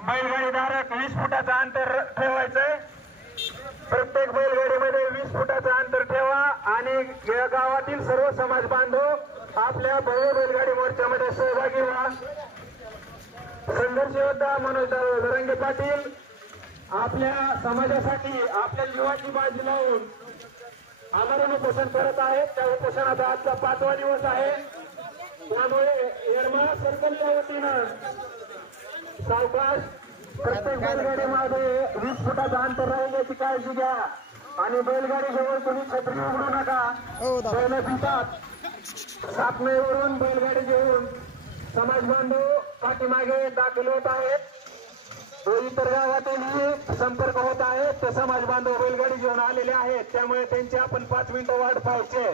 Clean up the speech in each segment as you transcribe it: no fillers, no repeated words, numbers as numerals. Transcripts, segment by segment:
बैलगाडी धारक 20 फुटाचं अंतर ठेवायचंय। प्रत्येक बैलगाडीमध्ये 20 फुटाचं अंतर ठेवा आणि या गावातील सर्व समाज बांधव आपल्या भव्य बैलगाडी मोर्चामध्ये सहभागी व्हा। संघर्ष योद्धा मनोज जरांगे पाटील आपल्या समाजासाठी आपल्या जीवाची बाजी लावून आमरण उपोषण करत आहेत। त्या उपोषणाचा आजचा 5वा दिवस आहे। त्यामुळे येरमाळा सर्कलच्या वतीनं सावकाश प्रत्येक बैलगाडीमध्ये 20 फुटाचं अंतर राहण्याची काळजी घ्या आणि बैलगाडी जवळ कोणी छत्री उघडू नका। बैल भितात। सापणेवरून बैलगाडी घेऊन समाज बांधव पाठीमागे दाखल होत आहेत। इतर गावातही संपर्क होत आहेत। ते समाज बांधव बैलगाडी घेऊन आलेले आहेत। त्यामुळे त्यांची आपण 5 मिनिटं वाट पाहायची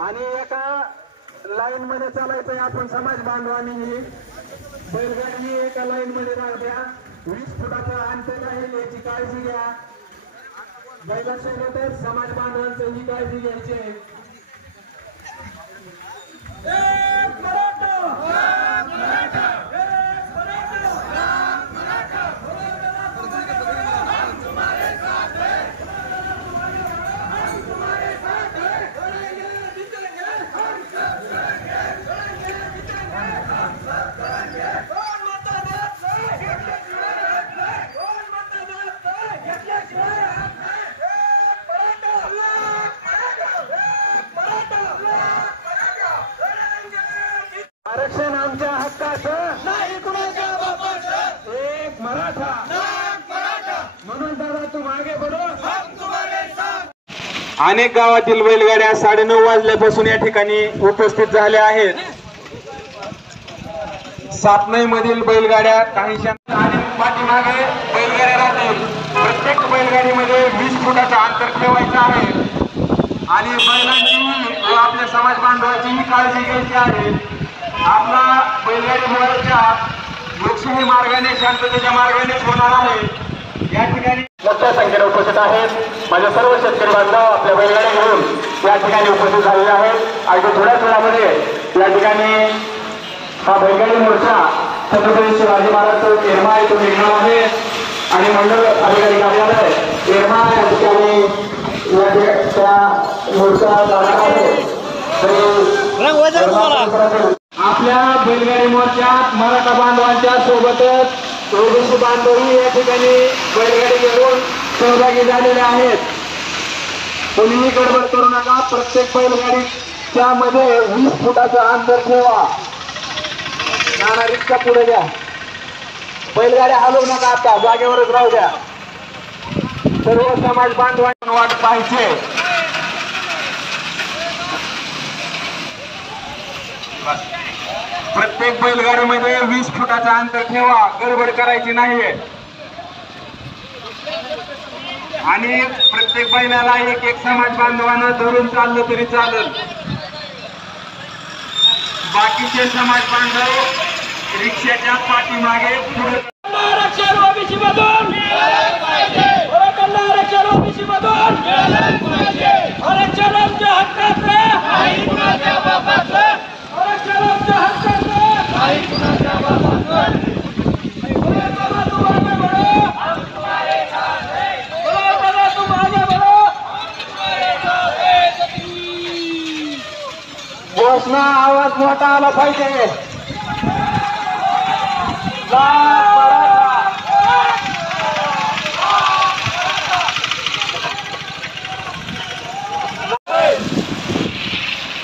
आणि एका लाईन मध्ये चालायचंय आपण समाज बांधवांनी। बैलगाडी एका लाईन मध्ये द्या। 20 फुटाचं अंतर राहील याची काळजी घ्या। बैलासोबतच समाज बांधवांचं ही काळजी घ्यायची आहे। आरक्षण आमच्या हक्काचं नाही कुणाच्या बापाचं। एक मराठा म्हणून दादा तू मागे बढो हम तुम्हारे साथ। अनेक गावातील बैलगाड्या 9:30 वाजल्यापासून या ठिकाणी उपस्थित झाल्या आहेत। सापनईमधील बैलगाड्या काहीशा आणि पाठीमागे बैलगाड्या राहतील। प्रत्येक बैलगाडीमध्ये 20 फुटाचं अंतर ठेवायचं आहे आणि बैलांची व आपल्या समाज बांधवांची काळजी घ्यायची आहे। आपला बैलगाडी मोर्चा लोकशाही मार्गाने शांततेच्या मार्गाने होणार आहे। या ठिकाणी मोठ्या संख्येने उपस्थित आहेत। माझ्या सर्व शेतकरी बांधव आपल्या बैलगाड्या घेऊन या ठिकाणी उपस्थित झालेले आहेत आणि थोड्याच वेळामध्ये या ठिकाणी हा बैलगाडी मोर्चा छत्रपती शिवाजी महाराज चौक येरमाळा येथून निघणार आहे आणि मंडळ अधिकारी कार्यालय येरमाळा या ठिकाणी त्या मोर्चा जाणार आहे। आपल्या बैलगाडी मोर्चात मराठा बांधवांच्या सोबतच ओबीसी बांधवही या ठिकाणी बैलगाडी घेऊन सहभागी झालेले आहेत। कोणीही गडबड करू नका। प्रत्येक बैलगाडीच्या मध्ये 20 फुटाचं अंतर ठेवा। नाना रिक्षा पुढे द्या। बैलगाड्या हलवू नका। आता जागेवरच राहू द्या। सर्व समाज बांधवांना वाट पाहायचे। प्रत्येक बैलगाडीमध्ये 20 फुटाचं अंतर ठेवा। गडबड करायची नाहीये आणि प्रत्येक बैलाला एक समाज बांधवांना धरून चाललं तरी चालेल। बाकीचे समाज बांधव रिक्षाच्या पाठीमागे आरक्षण ओबीसी मधून आरक्षण ओबीसी मधून आरक्षण आमच्या हक्काचं नाही कुणाच्या बापाचं। आरक्षण आमच्या हक्काचं नाही कुणाच्या बापाचं। घोषणा आवाज मोठा आला पाहिजे।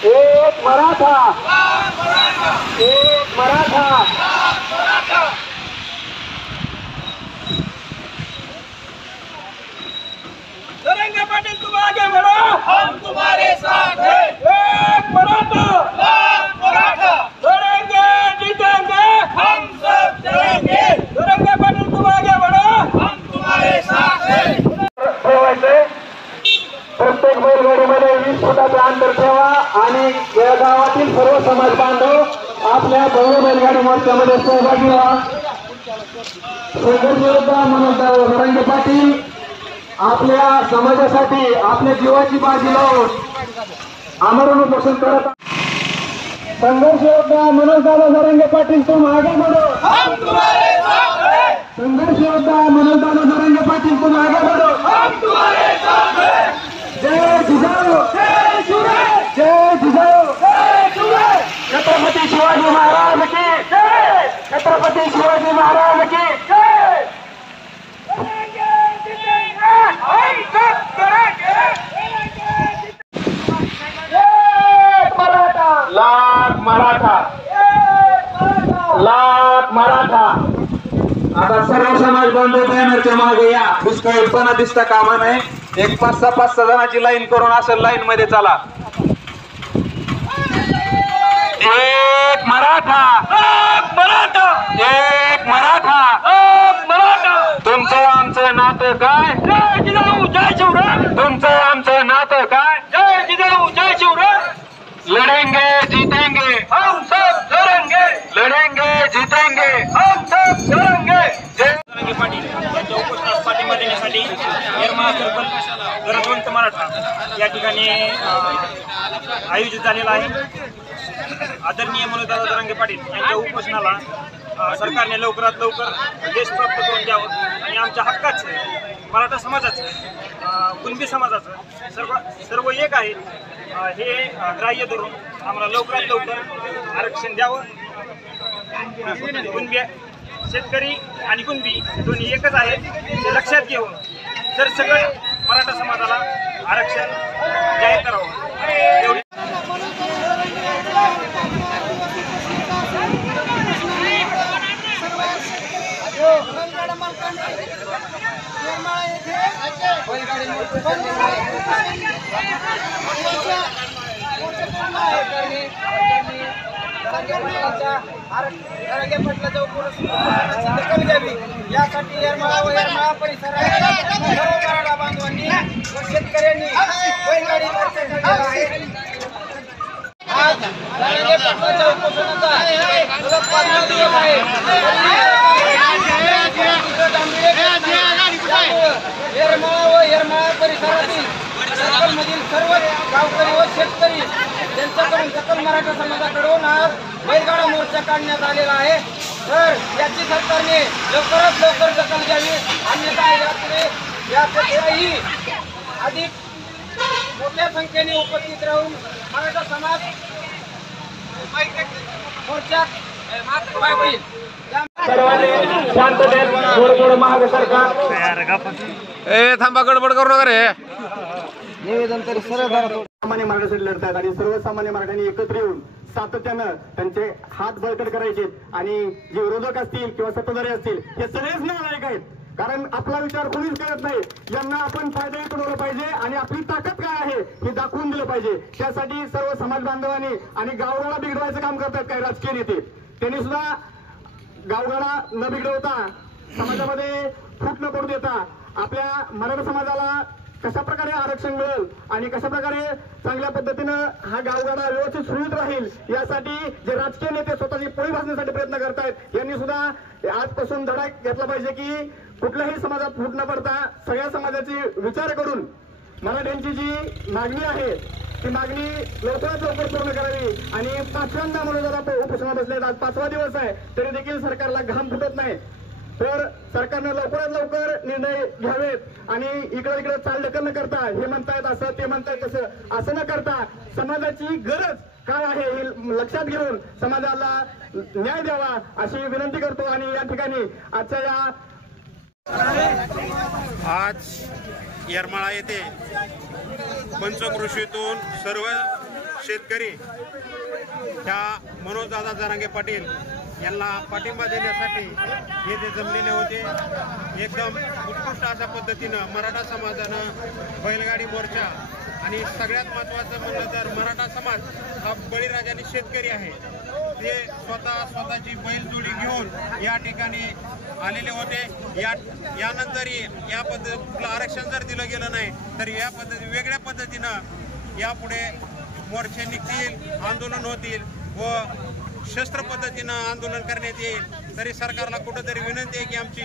एक मराठा एक मराठा। जरांगे पाटील तुम आगे बढ़ो हम तुम्हारे साथ हैं। एक मराठा लड़ेंगे जीतेंगे हम सब चलेंगे। जरांगे पाटील तुम आगे बढ़ो हम तुम्हारे साथ हैं। प्रत्येक बैलगाडीमध्ये 20 फुटाचं अंतर ठेवा आणि या गावातील सर्व समाज बांधव आपल्या भव्य बैलगाडी मोर्चामध्ये सहभागी व्हा। संघर्ष योद्धा मनोज जरांगे पाटील आपल्या समाजासाठी आपल्या जीवाची बाजी लावून आमरण उपोषण करत संघर्ष योद्धा मनोजदादा जरांगे पाटील तुम आगे बढ़ो, हम तुम्हारे साथ हैं। संघर्ष योद्धा मनोजदादा जरांगे पाटील तुम आगे बढ़ो, हम तुम्हारे साथ हैं। जय जिजाऊ, जय शिवराय, जय जिजाऊ, जय शिवराय। छत्रपती शिवाजी महाराज की जय, छत्रपती शिवाजी महाराज की जय। हम सब करेंगे। लाख मराठा, लाख मराठा। आता सर्व समाज बांधव बॅनरच्या मागे या, दुष्काळीपणा दिसता कामा नये। एक 5-6 जणांची लाईन करून असं लाईन मध्ये चला। एक मराठा, एक मराठा, एक मराठा, एक मराठा। तुमचं आमचं नातं काय? जय जिजाऊ जय शिवराय। तुमचं आमचं नातं काय? जय जिजाऊ जय शिवराय। लढेंगे जीतेंगे हम सब लढेंगे, लढेंगे जीतेंगे हम सब लढेंगे। जरांगे पाटील यांच्या उपोषणास पाठिंबा देण्यासाठी येरमाळा सर्कल गरजवंत मराठा या ठिकाणी आयोजित झालेला आहे। आदरणीय मनोजदादा जरांगे पाटील यांच्या उपोषणाला सरकारने लवकरात लवकर देश प्राप्त करून द्यावं आणि आमच्या हक्काचं, मराठा समाजाचं, कुणबी समाजाचं सर्व एक आहे हे ग्राह्य धरून आम्हाला लवकरात लवकर आरक्षण द्यावं। कुणबी शेतकरी आणि कुणबी दोन्ही एकच आहे हे लक्षात घेऊन सरसकट मराठा समाजाला आरक्षण जाहीर करावं। यासाठी येरमाळा व येरमाळा परिसरात मराठा बांधवांनी व शेतकऱ्यांनी बैलगाडी मोर्चा काढलेला आहे। आज जरांगे पाटलांच्या उपोषणाचा सलग 5 दिवस आहे। येरमाळा व येरमाळा परिसरातील सर्कलमधील सर्व गावकरी व शेतकरी त्यांच्याकडून सकल मराठा समाजाकडून आज बैलगाडा मोर्चा काढण्यात आलेला आहे। तर याची सरकारने लवकरात लवकर दखल घ्यावी, अन्यथा यापुढेही अधिक मोठ्या संख्येने उपस्थित राहून मराठा समाज मोर्चा पायपील थांबा, गडबड करू नका रे। निवेदन तरी सामान्य मराठ्यासाठी लढतात आणि सर्वसामान्य मराठ्यांनी एकत्र येऊन सातत्यानं त्यांचे हात बळकट करायचे आणि जे विरोधक असतील किंवा सत्ताधारी असतील हे सगळेच नालायक आहेत। कारण आपला विचार कोणीच करत नाही। यांना आपण फायदा कळवला पाहिजे आणि आपली ताकद काय आहे हे दाखवून दिलं पाहिजे। त्यासाठी सर्व समाज बांधवांनी आणि गावगाडा बिघडवायचं काम करतात काही राजकीय नेते, त्यांनी सुद्धा गावगाडा न बिघडवता समाजामध्ये फूट न पडू देता आपल्या मराठा समाजाला कशा प्रकारे आरक्षण मिळेल आणि कशा प्रकारे चांगल्या पद्धतीनं हा गावगाडा व्यवस्थित सुरळीत राहील यासाठी जे राजकीय नेते स्वतःची पोळी भाजण्यासाठी प्रयत्न करतायत यांनी सुद्धा आजपासून धडा घेतला पाहिजे की कुठल्याही समाजात फूट न पडता सगळ्या समाजाची विचार करून मराठ्यांची जी मागणी आहे ती मागणी लवकरात लवकर पूर्ण करावी। आणि 5व्यांदा मनोजदादा उपोषणाला बसलेत, आज 5वा दिवस आहे तरी देखील सरकारला घाम फुटत नाही। तर सरकारने लवकरात लवकर निर्णय घ्यावेत आणि इकडे चालढकल न करता हे म्हणतायत असं ते म्हणतायत तसं असं न करता समाजाची गरज काय आहे हे लक्षात घेऊन समाजाला न्याय द्यावा अशी विनंती करतो। आणि या ठिकाणी आजच्या या आज येरमाळा येथे पंचकृषीतून सर्व शेतकरी ह्या मनोजदादा जरांगे पाटील यांना पाठिंबा देण्यासाठी येथे जमलेले होते। एकदम उत्कृष्ट अशा पद्धतीनं मराठा समाजानं बैलगाडी मोर्चा आणि सगळ्यात महत्त्वाचं म्हणलं तर मराठा समाज हा बळीराजाने शेतकरी आहे, ते स्वतःची बैलजोडी घेऊन या ठिकाणी आलेले होते। यानंतरही या पद्धतीला आरक्षण जर दिलं गेलं नाही तर या वेगळ्या पद्धतीनं यापुढे मोर्चे निघतील, आंदोलन होतील व शस्त्र पद्धतीनं आंदोलन करण्यात येईल। तरी सरकारला कुठंतरी विनंती आहे की आमची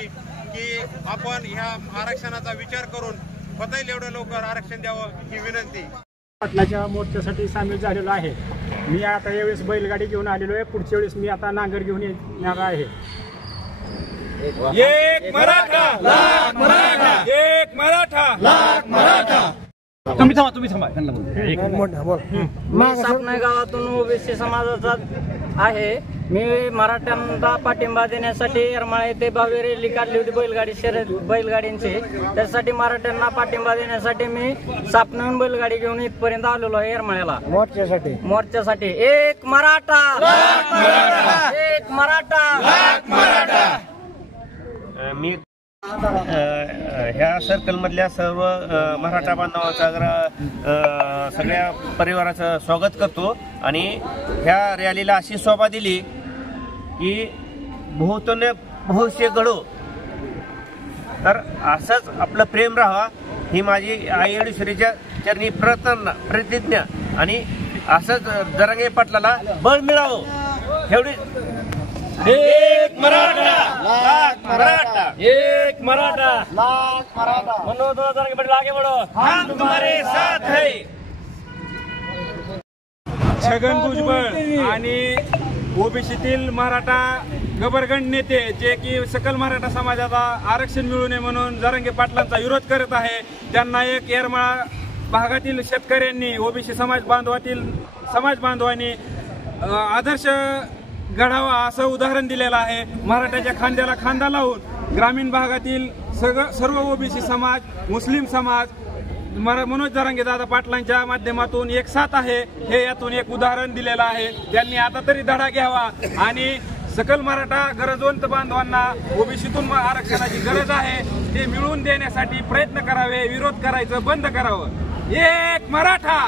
की आपण ह्या आरक्षणाचा विचार करून होता येईल एवढं लवकर आरक्षण द्यावं ही विनंती। पाटलाच्या मोर्चासाठी सामील झालेलो आहे। मी आता यावेळेस बैलगाडी घेऊन आलेलो आहे. पुढच्या वेळेस मी आता नांगर घेऊन येणार आहे. एक मराठा लाख मराठा, एक मराठा लाख मराठा. तुम्ही थांबा. मी सापणे गावातून ओबीसी समाजाचा आहे. मी मराठ्यांना पाठिंबा देण्यासाठी येरमाळा येथे भव्य रॅली काढली होती बैलगाडी शर्यत बैलगाडींची. त्यासाठी मराठ्यांना पाठिंबा देण्यासाठी मी सापण्याहून बैलगाडी घेऊन इथपर्यंत आलेलो आहे येरमाळ्याला मोर्चासाठी. एक मराठा एक मराठा. मी ह्या सर्कलमधल्या सर्व मराठा बांधवांचा सगळ्या परिवाराचं स्वागत करतो आणि ह्या रॅलीला अशी शोभा दिली की बहुतोने भविष्य घडो. तर असंच आपलं प्रेम राहावा ही माझी आई येडेश्वरीच्या चरणी प्रतिज्ञा आणि असंच जरांगे पाटलाला बळ मिळावं एवढी. एक मराठा लाख मराठा, एक मराठा लाख मराठा. मनोज जरांगे पाटील आगे बढ़ो, हम तुम्हारे साथ है. छगन भुजबळ आणि ओबीसीतील मराठा गबरगंड नेते जे की सकल मराठा समाजाला आरक्षण मिळू नये म्हणून जरांगे पाटलांचा विरोध करत आहे. त्यांना एक येरमाळा भागातील शेतकऱ्यांनी ओबीसी समाज बांधवांनी आदर्श घडावा असं उदाहरण दिलेलं आहे. मराठ्याच्या खांद्याला खांदा लावून ग्रामीण भागातील सर्व ओबीसी समाज, मुस्लिम समाज मनोज जरांगे दादा पाटलांच्या माध्यमातून एक साथ आहे हे यातून एक उदाहरण दिलेलं आहे. त्यांनी आता तरी धडा घ्यावा आणि सकल मराठा गरजवंत बांधवांना ओबीसीतून आरक्षणाची गरज आहे ते मिळवून देण्यासाठी प्रयत्न करावे. विरोध करायचं बंद करावं. एक मराठा